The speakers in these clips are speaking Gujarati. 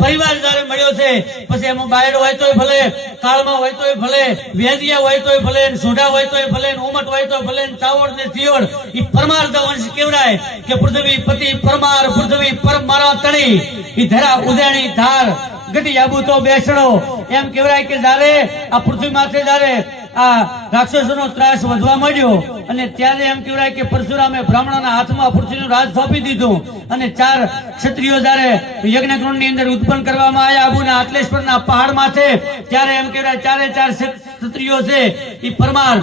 પરિવાર જયારે મળ્યો છે, પછી એમાં બાયડ હોય તોય ભલે, કાળમાં હોય તોય ભલે વેદિયા હોય તોય ભલે, સોઢા હોય તોય ભલે ઉમટ હોય તોય ભલે ચાવડ ને ચિયોડ એ પરમાર વંશ કેવડાય કે પૃથ્વી પતિ પરમાર, પૃથ્વી પરમારા તણી. એ ધરા ઉદેણી ધાર ગટી આબુ તો બેસણો. એમ કેવડાય કે જયારે આ પૃથ્વી માથે જ્યારે આ રાક્ષસોનો ત્રાસ વધવા માંડ્યો. અને ત્યારે એમ કહેવાય કે પરશુરામે બ્રાહ્મણોના હાથમાં પૃથ્વીનું રાજ સોંપી દીધું. અને ચાર ક્ષત્રિયો જ્યારે યજ્ઞકુંડની અંદર ઉત્પન્ન કરવામાં આવ્યા આબુના આટલેશ્વરના પહાડ માથે, ત્યારે એમ કહેવાય ચારે ચાર ક્ષત્રિયો છે એ પરમાર,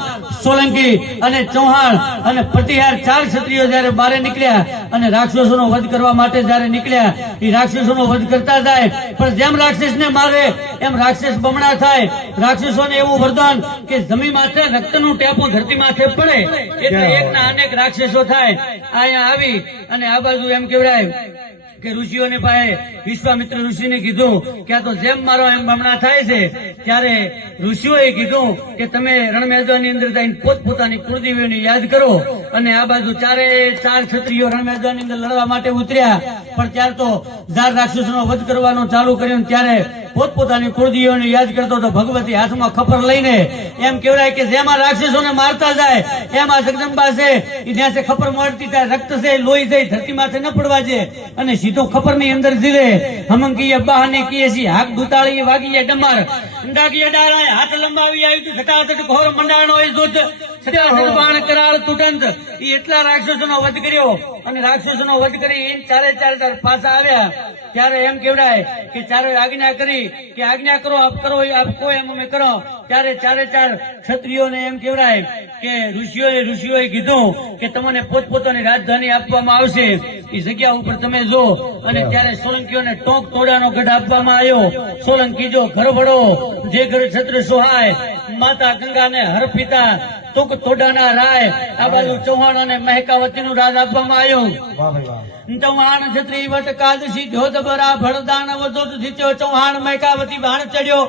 સોલંકી અને ચૌહાણ અને પટિહાર ચાર ક્ષત્રિયો જયારે બારે નીકળ્યા અને રાક્ષસોનો વધ કરવા માટે જયારે નીકળ્યા એ રાક્ષસોનો વધ કરતા જાય. પણ જેમ રાક્ષસને મારે એમ રાક્ષસ બમણા થાય. રાક્ષસોને એવું વરદાન કે જમી માથે રક્તનું ટેપું ધરતી માથે પડે. એટલે એકના અનેક રાક્ષસો થાય. અહીંયા આવી અને આ બાજુ એમ કેવડાય કે ઋષિઓને પાસે વિશ્વામિત્ર ઋષિને કીધું કે આ તો જેમ મારો એમ બમણા થાય છે ત્યારે ઋષિઓએ કીધું કે તમે રણ મેદાનની અંદર જઈને પોતપોતાની કુળદેવીઓને યાદ કરો અને આ બાજુ ચારે ચાર ક્ષત્રિયો રણ મેદાનની અંદર લડવા માટે ઉતર્યા. પણ ત્યાર તો ઝાર રાક્ષસોનો વધ કરવાનું ચાલુ કર્યું ત્યારે પોતપોતાની કુળદીઓને યાદ કરતો હતો ભગવતી હાથમાં ખપર લઈને એમ કહેવાય કે જેમાં રાક્ષસોને મારતા જાય એમાં જગદંબા છે ઈ જ્યાં ખપર મળતી ત્યાં રક્ત છે લોહી જાય ધરતી માથે ન પડવા છે અને સીધો ખપરની અંદર જીરે હમંકીએ બહાને કીએ છીએ હાક દુતાળી વાગીએ ડમર. અંડાકીએ ડાળાએ હાથ લંબાવી આવી તું ઘટાતટ ઘોર મંડાણો એ દૂધ બાણ કરાળ તુટંત. એટલા રાક્ષસોનો વધ કર્યો. અને રાક્ષસોનો વધ કરી ચાર ચાર પાછા આવ્યા. ત્યારે એમ કેવડાય કે ચારે આજ્ઞા કરી કે આજ્ઞા કરો આપ કરો આપ કો એમ અમે કરો. ત્યારે ચારે ચાર ક્ષત્રિયોને એમ કેવડાય કે ઋષિઓએ ઋષિઓએ કીધું કે તમને પોતપોતાની રાજધાની આપવામાં આવશે. એ જગ્યા ઉપર તમે જો. અને ત્યારે સોલંકીઓને ટોંક તોડાનો ગઢ આપવામાં આવ્યો. સોલંકી જો ઘર ભળો જે ઘર છત્ર સોહાય માતા ગંગાને હર પિતા ટોક તોડાના રાય આ બાજુ ચૌહાણ અને મહેકાવતીનું રાજ આપવામાં આવ્યું. ચૌહાણ છત્રી વટ કાદશી ધોધ બરા ભળદાન વધોત જીત્યો. ચૌહાણ મહેકાવતી ભાણ ચડ્યો.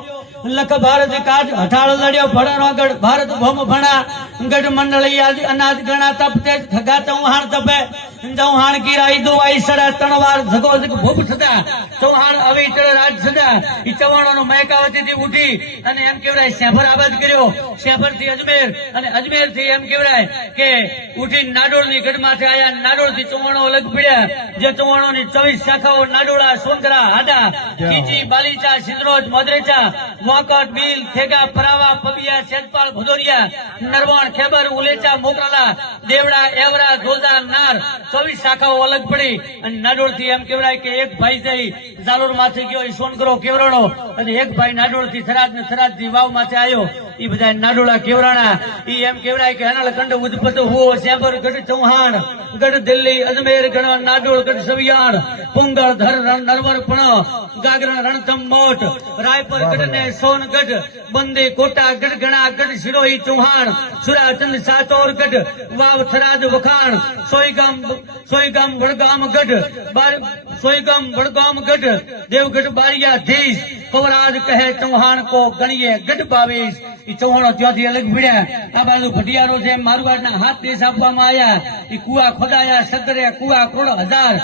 લખ ભારત કાજ હઠાળ લડ્યો. ભણનો ગઢ ભારત ભમ ભણા. ગઢ મંડળી આદિ અનાજ ગણા તપ તે ખગા ચૌહાણ તપે. ચૌહાણ કી રાઈ દો આઈ સડા તણવાર જગો જગ ભૂપ થતા. ચૌહાણ આવી ચડ રાજ થતા. ઈ ચૌહાણોનો મહેકાવતી થી ઉઠી અને એમ કેવડાય શેભર આબાદ કર્યો. શેભરથી અજમેર અને અજમેરથી એમ કેવડાય કે ઉઠી નાડોળની ગઢ માથે આયા નાડોળથી ચવાણો અલગ પડ્યા. જે ચવાણો ની ચોવીસ શાખાઓ નાડોળા સોંદરા હાડા કીચી બાલીચા સિંદરોજ મદરેચા વાકટ બીલ ખેગા પરાવા પબિયા સેજપાલ ભદોરિયા નરવણ ખેબર ઉલેચા મોકરાલા દેવડા એવરા ધોલદાર નાર ચોવીસ શાખાઓ અલગ પડી અને નાડોળથી એમ કેવડાય કે એક ભાઈ થઈ જાલોર માથે ગયો સોનગરો કેવરાણો અને એક ભાઈ નાડોળથી થરાદ ને થરાદથી વાવ માથે આવ્યો એ બધા નાડોળા કેવરાણા. ઈ એમ કેવરાય કે અનળ કંડ ઉદપત હો સેબર ગઢ ચૌહાણ ગઢ દિલ્હી અજમેર ગણ નાડોળ ગઢ સવિયાણ પુંગળ ધર નરવર પણ ગાગરા રણથમ મોટ રાયપર ગઢ ને સોનગઢ બંદે કોટા ગઢ ગણા ગઢ શિરોહી ચૌહાણ સુરાચંદ સાચોર ગઢ વાવ થરાદ વખાણ સોયગામ સોયગામ વડગામ ગઢ બાર સોયગામ વડગામ ગઢ દેવગઢ બારિયા ધીશ કવરાજ કહે, ચૌહાણ કો ગણીએ ગઢ બાવીસ એ ચૌહાણો ત્યાંથી અલગ ભીડ્યા આ બાજુ ભટિયારો છે, મારવાડના હાથ દેશ આપવામાં આવ્યા એ કુવા ખોદાયા, સગરે કુવા કરોડ હજાર.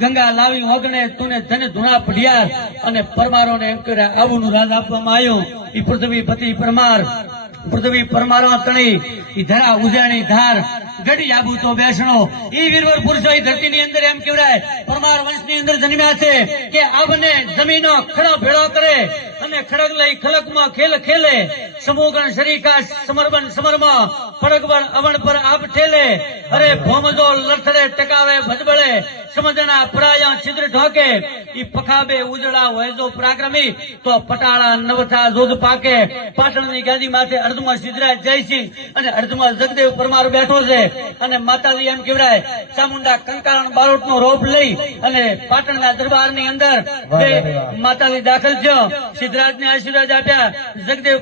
ગંગા લાવી ઓગણે, તુને ધન ધુણા પઢિયાર. અને પરમારોને એમ કર્યા, આવુંનું રાજ આપવામાં આવ્યું. ઈ પૃથ્વી પતિ પરમાર. પૃથ્વી પરમારો તણી ઈ ધરા, ઉજાણી, ધાર, ગઢી આબુ તો બેસણો, ઈ વીરવર, પુરુષો, ઈ ધરતીની અંદર એમ કેવડાય પરમાર વંશની અંદર જન્મ્યા છે, કે આબને જમીનો ખડો ભેળો કરે, અને ખડગ લઈ ખલકમાં ખેલ ખેલે સમૂહગણ શરીકા સમરબન સમરમાં ફરગવણ અવણ પર આપ ઠેલે અરે ભોમજો લથડે ટકાવે ભજબળે સમજણા પરાયા છિદ્ર ઢોકે ઈ પખાબે ઉજળા હોય જો પરાક્રમી તો પટાળા નવથા જોધ પાકે પાટણની ગાદી માથે અર્ધમાં સિદ્ધરાજ જયસિંહ અને અર્ધમાં જગદેવ પરમાર બેઠો છે અને માતાજી એમ કેવડાય ચામુંડા કંકારણ બારોટનો રોપ લઈ અને પાટણના દરબારની અંદર બે માતાજી દાખલ થયો સિદ્ધરાજને આશીર્વાદ આપ્યા જગદેવ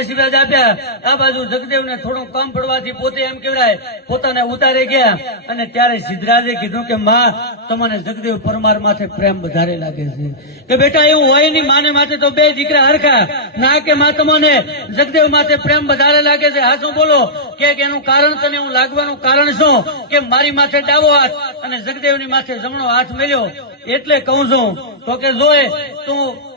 આશીર્વાદ આપ્યા આ બાજુ જગદેવને થોડું કામ પડવાથી પોતે એમ કેવડાય પોતાને ઉતારે ગયા. અને ત્યારે સિદ્ધરાજે કીધું કે, માં, તમને જગદેવ પરમાર માથે પ્રેમ વધારે લાગે છે. કે બેટા, એવું હોય નહીં, માને માથે તો બે દીકરા હરખા. ના કે માં, તમને જગદેવ માથે પ્રેમ વધારે લાગે છે. હા, શું બોલો? કે કે એનું કારણ તને હું લાગવાનું કારણ શું? કે મારી માથે ડાબો હાથ અને જગદેવની માથે જમણો હાથ મેળ્યો એટલે કહું છું, તો કે જોય, તું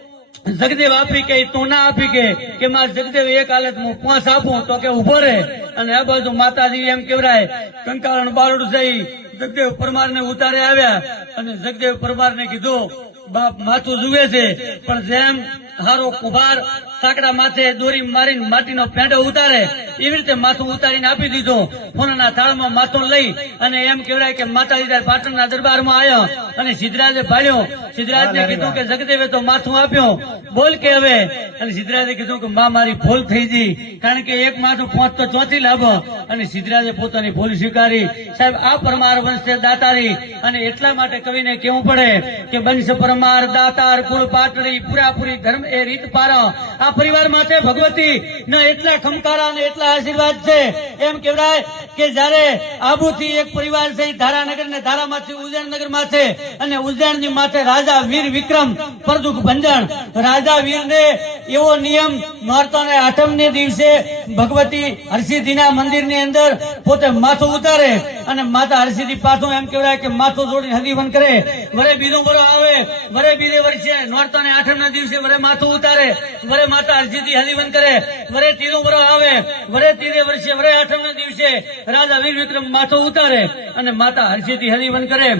જગદેવ આપી કે તું ના આપી કે કે મારે જગદેવ એક હાલત હું પાંચ આપું તો કે ઊભો રહે. અને આ બાજુ માતાજી એમ કેવરાય, કંકારણ બારડું જઈ જગદેવ પરમાર ને ઉતારે આવ્યા અને જગદેવ પરમાર ને કીધું, બાપ માથું જુએ છે, પણ જેમ હારો કુભાર સાકડા માથે દોરી મારીને માટીનો પેંડો ઉતારે એવી રીતે માથું ઉતારીને આપી દીધું. ફોનના થાળમાં માથું લઈ અને એમ કેવડાય કે માતાજી ત્યારે પાટણના દરબારમાં આવ્યો અને સિદ્ધરાજે ભાળ્યો. સિદ્ધરાજને કીધું કે જગદેવે તો માથું આપ્યું. બોલ કે હવે? અને સિદ્ધરાજે કીધું કે માં મારી ભૂલ થઈ ગઈ. કારણ કે એક માથું પહોંચ તો ચોથી લાભો. અને સિદ્ધરાજે પોતાની ભૂલ સ્વીકારી. સાહેબ આ પરમાર વંશ છે દાતારી. અને એટલા માટે કવિને કેવું પડે કે વંશ પરમાર દાતાર કુળ પાટડી પૂરાપૂરી ધર્મ એ રીત પારા આ પરિવાર માટે ભગવતી ના એટલા ખમકારા અને એટલા આશીર્વાદ છે. એમ કહેવાય કે જયારે આબુથી એક પરિવાર છે ધારાનગર ને ધારામાંથી ઉજ્જૈનનગર છે અને ઉજ્જૈનની માથે રાજા વીર વિક્રમ પરદુખ ભંજણ. રાજા વીર ને એવો નિયમ નોરતા આઠમ ને દિવસે ભગવતી હરસિદ્ધિના મંદિરની અંદર પોતે માથું ઉતારે અને માતા હરસિદ્ધિ પાછું એમ કેવાય કે માથું જોડી હરિવન કરે. વરે બીજું વરો આવે, વરે બીજે વર્ષે નોરતા ને આઠમ ના દિવસે વરે માથું ઉતારે, વરે માતા હરસિદ્ધિ હરિવન કરે. વરે ત્રીજું વરો આવે, વરે ત્રીજે વર્ષે વરે આઠમ ના દિવસે રાજા વીર વિક્રમ માથો ઉતારે અને માતા હરસિદ્ધિ હરિવન કરે.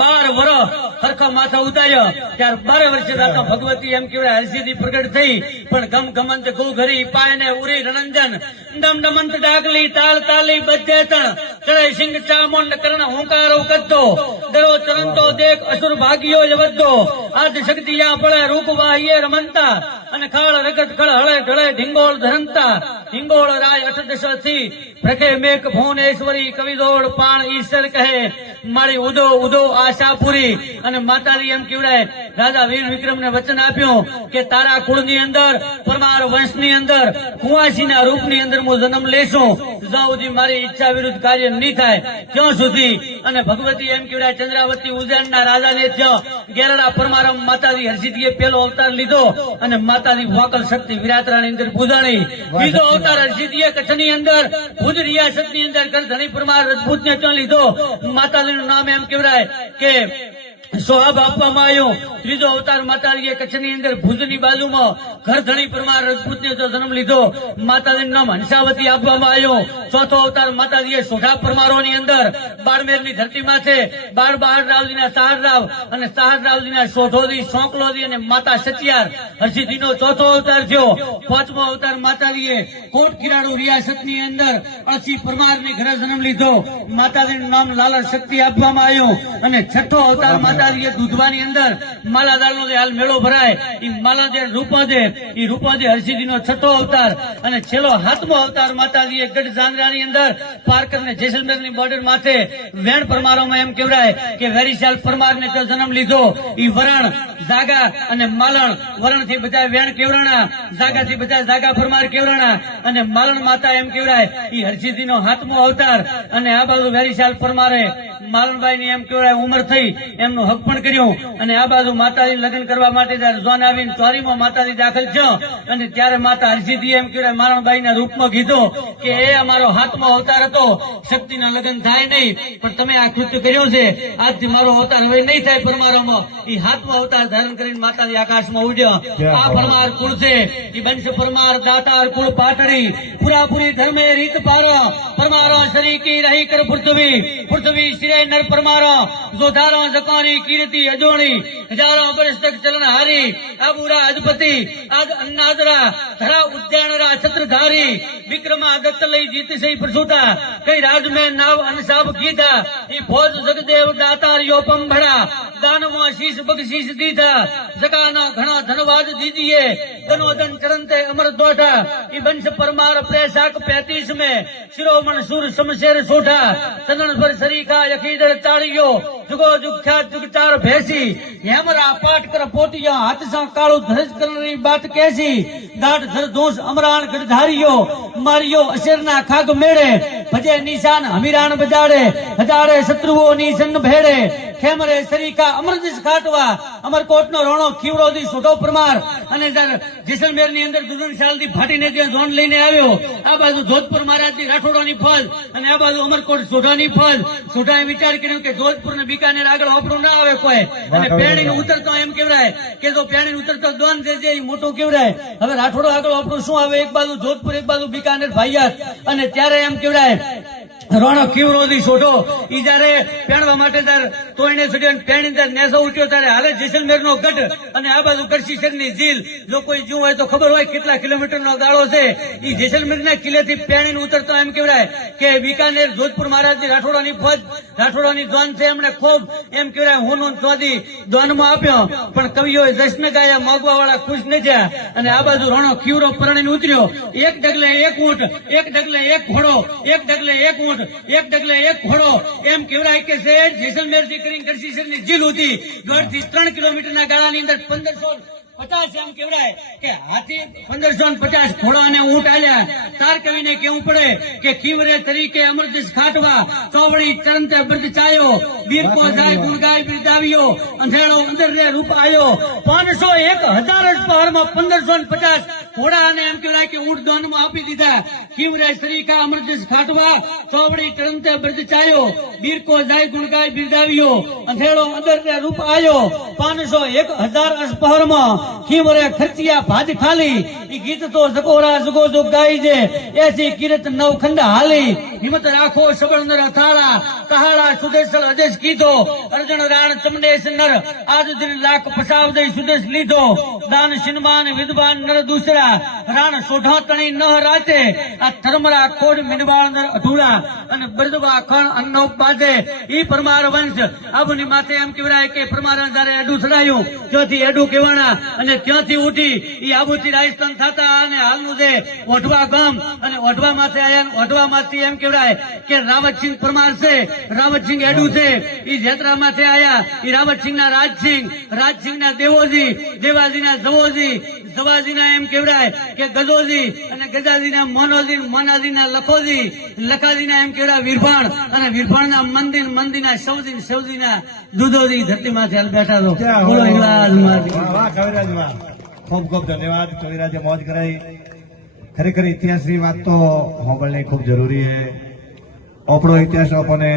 બાર વર્ષ હરખા માથા ઉતાર્યો. ત્યાર બાર વર્ષે દાતા ભગવતી એમ કહેવાય, હરસિદ્ધિ પ્રગટ થઈ. પણ ગમ ગમંત ગો ઘરી પાય ને ઉરી રણંજન દમ દમંત ડાકલી, તાલ તાલી બધે તણ. ચડે સિંહ ચામુંડ કરણ હુંકારો કદ્દો. દરો ચરંતો દેખ અસુર ભાગ્યો જવદ્દો આજ શક્તિયા પડે રૂપ વાહીએ રમંતા અને ખાળ રગત ખળ હળે ઢળે ઢીંગોળ ધરંતા. હિંગોળ રાય અઠદશથી પ્રખે મેઘ ભુવનેશ્વરી કવિદોળ પાણ ઈશ્વર કહે. મારી ઉદો ઉદો આશા પૂરી. અને માતાજી એમ કેવડાય રાજા વીર વિક્રમ વચન આપ્યું કે તારા કુળની અંદર, પરમાર વંશની અંદર કુંવાસી ના રૂપની અંદર હું જન્મ લેશું. જ્યાં મારી ઈચ્છા વિરુદ્ધ કાર્ય નહીં થાય, ત્યાં સુધી. અને ભગવતી એમ કેવડાય ચંદ્રાવતી ઉજ્જૈન ના રાજા ને ત્યાં ગેરડા પરમારમ માતાજી હરસિદ્ધિએ પેલો અવતાર લીધો. અને માતાજી વાકલ શક્તિ વિરાતરાની અંદર પૂજાણી. બીજો અવતાર હરસિદ્ધિએ કચ્છની અંદર, ભુજ રિયાસતની અંદર ધણી પરમાર રજપૂત ને ત્યાં લીધો. માતાજી નું નામ એમ કહેવાય કે સોહાબ આપવામાં આવ્યો. ત્રીજો અવતાર માતાજીએ કચ્છની અંદર ભુજની બાજુમાં ઘરધણી પરમાર રજપૂતને જન્મ લીધો, માતાજીનું નામ હંસાવતી આપવામાં આવ્યો. ચોથો અવતાર માતાજીએ સોઢા પરમારોની અંદર બાડમેરની ધરતીમાં છે બાર બહાર રાવજીના સહાર રાવ અને સહાર રાવજીના સોઢોદી સોંકલોદી અને માતા સચિયાર હરસિદ્ધિનો ચોથો અવતાર થયો. પાંચમો અવતાર માતાજીએ કોટ કિરાડુ રિયાસતની અંદર અળસી પરમારની ઘરે જન્મ લીધો. માતાજીનું નામ લાલર શક્તિ આપવામાં આવ્યું. અને છઠ્ઠો અવતાર માતાજીએ દૂધવાની અંદર માલાદારનો જે હાલ મેળો ભરાય એ માલાદેર રૂપાદે એ રૂપાદે હરસિદ્ધિનો છઠ્ઠો અવતાર અને છેલ્લો હાથમો અવતાર માતાજીએ ગઢ જાંગરાની અંદર પારકર ને જેસલમેરની બોર્ડર માથે વેણ પરમારોમાં એમ કહેવાય કે વેરીશાલ પરમારને તો જન્મ લીધો. એ વરણ જાગા અને માલણ. વરણથી બધા વેણ કેવરાણા. જાગા થી બધા જાગા પરમાર કેવરાણા. અને માલણ માતા એમ કેવરાય એ હરસિદ્ધિ નો હાથમો અવતાર. અને આ બાજુ વેરીશાલ પરમારે માલણભાઈ ની એમ કેવડાય ઉંમર થઈ, એમનું હક પણ કર્યું. અને આ બાજુ માતાજી લગ્ન કરવા માટે જયારે જોન આવીને ચોરીમાં માતાજી દાખલ થયો, અને ત્યારે માતા હરસિદ્ધિ એમ કહેવાય માલણભાઈ ના રૂપમાં કીધો કે એ અમારો હાથમાં અવતાર હતો. શક્તિના લગ્ન થાય નહીં પણ તમે આ કૃત્ય કર્યું છે. આજથી મારો અવતાર હવે નહીં થાય પરમારોમાં. એ હાથમાં અવતાર ધારણ કરીને માતાજી આકાશમાં ઉડ્યો. આ પરમાર કુળ છે. એ બંશ પરમાર દાતાર કુળ પાટડી પૂરાપૂરી ધર્મે રીત પારો. પરમારો શરી કી રહી કર પૃથ્વી. પૃથ્વી શિરે નર પરમારો. જોધારો જકારી કીર્તિ અજોણી. હજારો વર્ષ તક ચલન હારી. આબુરા અજપતિ આજ અન્નાદરા. ધરા ઉદ્યાનરા છત્રધારી. વિક્રમા દત્ત લઈ જીત સહી પ્રસૂતા કઈ રાજ મેં નાવ અનસાબ કીધા ઈ ફોજ જગદેવ દાતાર યો પંભળા દાનમાં શીશ બક્ષીશ દીધા જગાના ઘણા ધનવાદ દીધીએ ધનો ધન ચરંતે અમર દોઢા ઈ બંશ પરમાર પ્રેસાક પેતીસ में શિરોમણ સુર શમશેર સોઠા ચંદન પર સરીખા યખીદર તાળીયો જુગો જુગ ખ્યાત જુગ ચાર ભેસી હેમરા પાટ કર પોટિયા હાથ સા કાળું ધરજ કરનારી બાત કેસી દાઢ ધર દોષ અમરાણ ગઢધારીયો માર્યો અશેરના ખાગ મેળે ભજે નિશાન હમીરાણ બજાડે હજારે શત્રુઓની સંગ ભેડે ખેમરે સરીકા અમરદીશ ખાટવા અમરકોટનો રોણો ખીવરોદી સુઢો પરમાર અને જેસલમેરની અંદર દુધન શાલથી ફાટીને ત્યાં ઝોન લઈને આવ્યો આ બાજુ જોધપુર મહારાજની રાઠોડોની ફળ અને આ બાજુ અમરકોટ સોઢાની ફળ સુઢાએ વિચાર કર્યો કે જોધપુર ને બીકાનેર આગળ વાપરું ના આવે કોઈ. અને પેણીને ઉતરતો એમ કેવડાય કે જો પેણીને ઉતરતો દોન જે છે એ મોટું કેવડાય હવે રાઠોડો આગળ વાપરું શું આવે? એક બાજુ જોધપુર એક બાજુ બીકાનેર ભાઈયાત અને ત્યારે એમ કેવડાય રોણો કિવરોધી છોટો ઈ જયારે પેણવા માટે તાર તોયણે છોડ્યો અને પેણી તાર નેસો ઉઠ્યો ત્યારે હાલે જેસલમેર નો ગઢ અને આ બાજુ કરશીસરની ઝીલ. લોકો જોવું હોય તો ખબર હોય કેટલા કિલોમીટર નો ગાળો છે. એ જેસલમેર ના કિલ્લે થી પેણી ઉતરતો એમ કેવડાય કે બીકાનેર, જોધપુર મહારાજની રાઠોડાની ફોજ, રાઠોડાની દોન છે એમણે ખૂબ એમ કેવડાય હું ચોધી દોનમાં આપ્યો. પણ કવિઓએ જશ્ન ગાયા મોગવા વાળા ખુશ ન થયા અને આ બાજુ રણો ખીવરો પરણીને ઉતર્યો. એક ડગલે એક ઊંટ, એક ડગલે એક ઘોડો, એક ડગલે એક ઊંટ, એક ડગલે એક ઘોડો. એમ કેવડાય કે જેસલમેરથી કરીને કરશીસરની જીલ હતી દોઢથી ત્રણ કિલોમીટરના ગાળાની અંદર પંદરસો પચાસ એમ કેવડાય કે હાથી પંદરસો પચાસ ઘોડા અને ઊંટ આલ્યા. તાર કવિને કેવું પડે કે ખીવરે તરીકે અમરજીશ ખાટવા ચોવડી ચરંતે બ્રજ ચાયો. બીરકો જાય ગુણગાય બિરદાવ્યો અંધેરો અંદર ને રૂપ આયો. પાંચસો એક હજાર જ પહાડમાં પંદરસો પચાસ ઘોડા અને એમ કહેવાય કે ઊંટ દાનમાં આપી દીધા. ખીવરે શ્રીકા અમરજીશ ખાટવા, ચોવડી ચરંતે બ્રજ ચાયો બીરકો જાય ગુણગાય બિરદાવ્યો. અંધેડો અંદર રે રૂપ આવ્યો પાંચસો એક હજાર અસ્પહરમાં ખીમરે ખર્ચિયા ભાજ ખાલી. ઈ ગીત તો જકોરા જગો જો ગાઈ છે. એસી કિરત નવ ખંડ હાલી. હિંમત રાખો સબળ નર અથાળા. કહાળા સુદેશલ અદેશ કીધો. અર્જુન રાણ ચમડેશ નર. આજ દિન લાખ પસાવ દઈ સુદેશ લીધો. દાન શિનમાન વિદ્વાન નર દૂસરા. રાણ સોઢા તણી ન રાતે આ ધર્મરા ખોડ મીનવાળ નર અધૂરા અને બરદવા ખણ અન્નો બાજે. ઈ પરમાર વંશ આબુની માથે એમ કેવરાય કે પરમાર જયારે એડું ચડાયું, ત્યાંથી એડું કેવાણા અને ત્યાંથી ઉઠી ઈ આબુથી રાજસ્થાન થતા અને હાલનું જે ઓઢવા ગામ અને ઓઢવા માથે આયા ઓઢવા માંથી એમ કેવરાય કે રાવતસિંહ પરમાર છે, રાવતસિંહ એડું છે. ઈ જેતરા માથે આયા, ઈ રાવતસિંહ ના રાજસિંહ રાજસિંહ ના દેવોજી દેવાજી ના જવોજી, જવાજીના એમ કેવડાય કે ગજોજી અને ગજાજીના મનોજી મનાજીના લખોજી લખાજીના એમ કેવડાય વીરભાણ અને વીરભાણના મંદિર મંદિરના સૌજી સૌજીના દૂધોજી ધરતીમાંથી હાલ બેઠા છો. બોલો હિંગળાજ મહારાજ. વાહ, વાહ, કવિરાજ વાહ. ખૂબ ખૂબ ધન્યવાદ. કવિરાજે મોજ કરાઈ ખરેખર ઇતિહાસની વાત તો હોંભળની ખૂબ જરૂરી છે. આપણો ઇતિહાસ આપણને